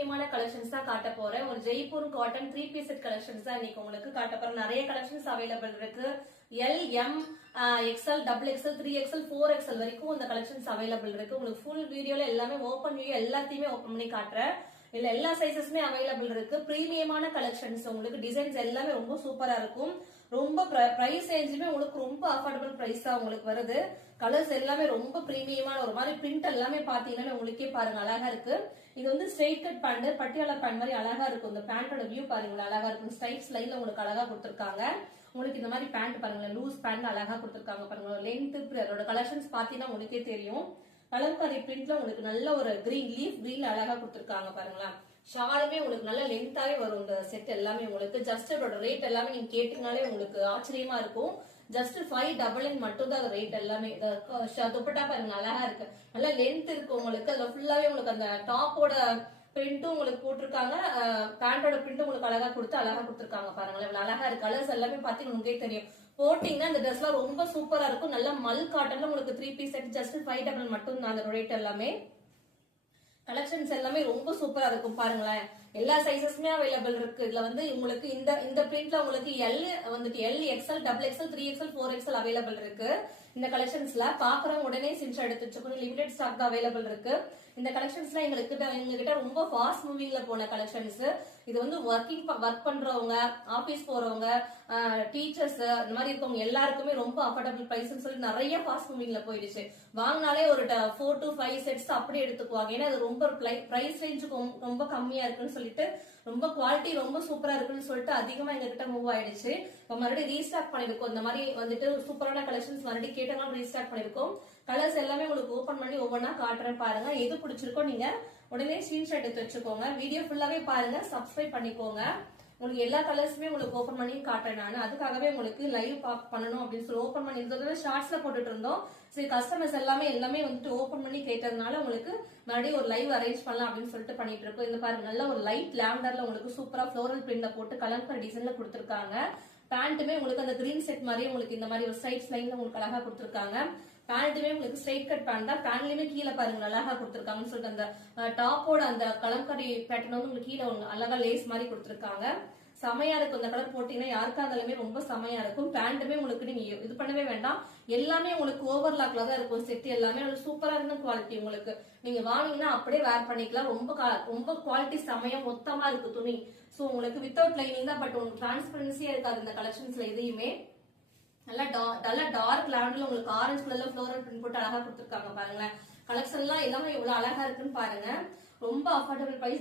பிரீமியமான collections தான் காட்ட போறேன். ஒரு Jaipur cotton 3 piece set collections தான் இன்னைக்கு உங்களுக்கு காட்ட போறேன். நிறைய கலெக்ஷன்ஸ் அவைலபிள் இருக்கு. L, M, XL, double XL, 3XL, 4XL வரைக்கும் இந்த கலெக்ஷன்ஸ் அவைலபிள் இருக்கு. உங்களுக்கு ஃபுல் வீடியோல எல்லாமே ஓபன் வீடியோ எல்லாத்தையுமே ஓபன் பண்ணி காட்டுறேன். இல்ல எல்லா சைசஸுமே அவைலபிள் இருக்கு. பிரீமியமான கலெக்ஷன்ஸ், உங்களுக்கு டிசைன்ஸ் எல்லாமே ரொம்ப சூப்பரா இருக்கும். ரொம்ப பிரைஸ் ரேஞ்சுமே உங்களுக்கு ரொம்ப அஃபோர்டபிள் பிரைஸ் தான் உங்களுக்கு வருது. கலர்ஸ் எல்லாமே ரொம்ப பிரீமியமான ஒரு மாதிரி பிரிண்ட் எல்லாமே பாத்தீங்கன்னா உங்களுக்கே பாருங்க அழகா இருக்கு. இது வந்து straight cut pant, Patiala pant மாதிரி அழகா இருக்கும். இந்த பேண்டோட வியூ பாருங்க அழகா இருக்கும். ஸ்ட்ரைப்ஸ் லைன்ல உங்களுக்கு அழகா கொடுத்திருக்காங்க. உங்களுக்கு இந்த மாதிரி பேண்ட் பாருங்க, லூஸ் பேண்ட் அழகா கொடுத்திருக்காங்க பாருங்க. லென்த் அதோட கலெக்ஷன்ஸ் பாத்தீங்கன்னா உங்களுக்கே தெரியும். கலம்காரி பிரிண்ட்ல உங்களுக்கு நல்ல ஒரு கிரீன் லீஃப் கிரீன் அழகா கொடுத்திருக்காங்க பாருங்களா. ஷாலுமே உங்களுக்கு நல்ல லென்த்தாவே வரும். இந்த செட் எல்லாமே உங்களுக்கு ஜஸ்ட் அதோட ரேட் எல்லாமே நீங்க கேட்டீங்கனாலே உங்களுக்கு ஆச்சரியமா இருக்கும். ஜஸ்ட் 599 மட்டும் தான் ரேட் எல்லாமே. துப்பட்டா பாருங்க அழகா இருக்கு, நல்ல லென்த் இருக்கு உங்களுக்கு. அதுல ஃபுல்லாவே உங்களுக்கு அந்த டாப்போட பிரிண்ட்டும் உங்களுக்கு போட்டிருக்காங்க, பேண்டோட பிரிண்ட்டும் உங்களுக்கு அழகா கொடுத்து அழகா கொடுத்திருக்காங்க பாருங்களேன். இவ்வளவு அழகா இருக்கு. கலர்ஸ் எல்லாமே பாத்தீங்கன்னா உங்களுக்கே தெரியும். போட்டீங்கன்னா இந்த ட்ரெஸ் எல்லாம் ரொம்ப சூப்பரா இருக்கும். நல்ல மல் காட்டன்ல உங்களுக்கு 3 பீஸ் செட் ஜஸ்ட் 599 மட்டும் தான் அந்த ரேட் எல்லாமே. கலெக்ஷன்ஸ் எல்லாமே ரொம்ப சூப்பரா இருக்கும் பாருங்களேன். எல்லா சைசஸ்மே அவைலபிள் இருக்கு. இதுல வந்து உங்களுக்கு இந்த பிரிண்ட்ல உங்களுக்கு எல் வந்துட்டு L, XL, double XL, 3XL, 4XL available இருக்கு. இந்த கலெக்ஷன்ஸ்ல பாக்குறவங்க உடனே ஸ்கிரீன்ஷாட் எடுத்து வச்சுக்கணும். லிமிடெட் ஸ்டாக் தான் அவைலபிள் இருக்கு. இந்த கலெக்ஷன்ஸ்ல எங்ககிட்ட ரொம்ப ஃபாஸ்ட் மூவிங்ல போன கலெக்ஷன்ஸ். இது வந்து ஒர்க் பண்றவங்க, ஆபீஸ் போறவங்க, டீச்சர்ஸ் இந்த மாதிரி இருக்கவங்க எல்லாருக்குமே ரொம்ப அஃபோர்டபிள் பிரைஸ் சொல்லி நிறைய ஃபாஸ்ட் மூவிங்ல போயிடுச்சு. வாங்கினாலே ஒரு 4 to 5 செட்ஸ் அப்படியே எடுத்துக்குவாங்க. ஏன்னா அது ரொம்ப பிரைஸ் ரேஞ்சுக்கு ரொம்ப கம்மியா இருக்குன்னு சொல்லிட்டு, ரொம்ப குவாலிட்டி ரொம்ப சூப்பரா இருக்குன்னு சொல்லிட்டு அதிகமா எங்ககிட்ட மூவ் ஆயிடுச்சு. இப்ப மறுபடியும் ரீஸ்டாக் பண்ணிருக்கோம். இந்த மாதிரி வந்துட்டு சூப்பரான கலெக்ஷன்ஸ் மறுபடியும் கேட்டவங்க ரீஸ்டாக் பண்ணிருக்கோம். கலர்ஸ் எல்லாமே உங்களுக்கு ஓபன் பண்ணி ஒவ்வொன்னா காட்டுறேன் பாருங்க. எது பிடிச்சிருக்கோ நீங்க உடனே ஸ்கிரீன்ஷாட் எடுத்து வச்சுக்கோங்க. வீடியோ ஃபுல்லாவே பாருங்க, சப்ஸ்கிரைப் பண்ணிக்கோங்க. உங்களுக்கு எல்லா கலர்ஸுமே உங்களுக்கு ஓபன் பண்ணி காட்டுறேன் நான். அதுக்காகவே உங்களுக்கு லைவ் பண்ணணும் அப்படின்னு சொல்லி ஓபன் பண்ணி இருந்தது ஷார்ட்ஸ்ல போட்டுட்டு இருந்தோம். சரி, கஸ்டமர்ஸ் எல்லாமே வந்துட்டு ஓபன் பண்ணி கேட்டதுனால உங்களுக்கு மறுபடியும் ஒரு லைவ் அரேஞ்ச் பண்ணலாம் அப்படின்னு சொல்லிட்டு பண்ணிட்டு இருக்கோம். இந்த பாருங்க நல்ல ஒரு லைட் லாவெண்டர்ல உங்களுக்கு சூப்பரா ஃப்ளோரல் பிரிண்ட்ல போட்டு கலம்கரி டிசைன்ல கொடுத்திருக்காங்க. பேண்ட்டுமே உங்களுக்கு அந்த கிரீன் செட் மாதிரியே உங்களுக்கு இந்த மாதிரி ஒரு சைட்ஸ் லைன்ல உங்களுக்கு அழகா கொடுத்திருக்காங்க. பேண்ட்டுமே உங்களுக்கு ஸ்ட்ரெயிட் கட் பேண்ட் தான். பேண்ட்லயுமே கீழே பாருங்க அழகா கொடுத்திருக்காங்கன்னு சொல்லிட்டு அந்த டாப்போட அந்த கலம்கரி பேட்டர்ன் வந்து உங்களுக்கு கீழே அழகா லேஸ் மாதிரி கொடுத்திருக்காங்க. செமையா இருக்கும். இந்த கலர் போட்டீங்கன்னா யாருக்கா இருந்தாலுமே ரொம்ப செமையா இருக்கும். பேண்ட்டுமே உங்களுக்கு நீங்க இது பண்ணவே வேண்டாம். எல்லாமே உங்களுக்கு ஓவர்லாக்ல தான் இருக்கும். செட் எல்லாமே சூப்பரா இருக்கும் குவாலிட்டி. உங்களுக்கு நீங்க வாங்கினீங்கன்னா அப்படியே வேர் பண்ணிக்கலாம். ரொம்ப குவாலிட்டி செமையா மொத்தமா இருக்கு துணி. சோ உங்களுக்கு வித்தவுட் லைனிங் தான், பட் உங்களுக்கு டிரான்ஸ்பரன்சியா இருக்காது இந்த கலெக்ஷன்ஸ்ல எதையுமே. நல்லா டார்க் லாவெண்டர்ல உங்களுக்கு ஆரஞ்சு கலர்ல ஃப்ளோரல் பிரிண்ட் போட்டு அழகா கொடுத்திருக்காங்க பாருங்களேன். கலெக்ஷன் எல்லாம் எல்லாமே எவ்வளவு அழகா இருக்குன்னு பாருங்க. ரொம்ப அஃபோர்டபிள் பிரைஸ்.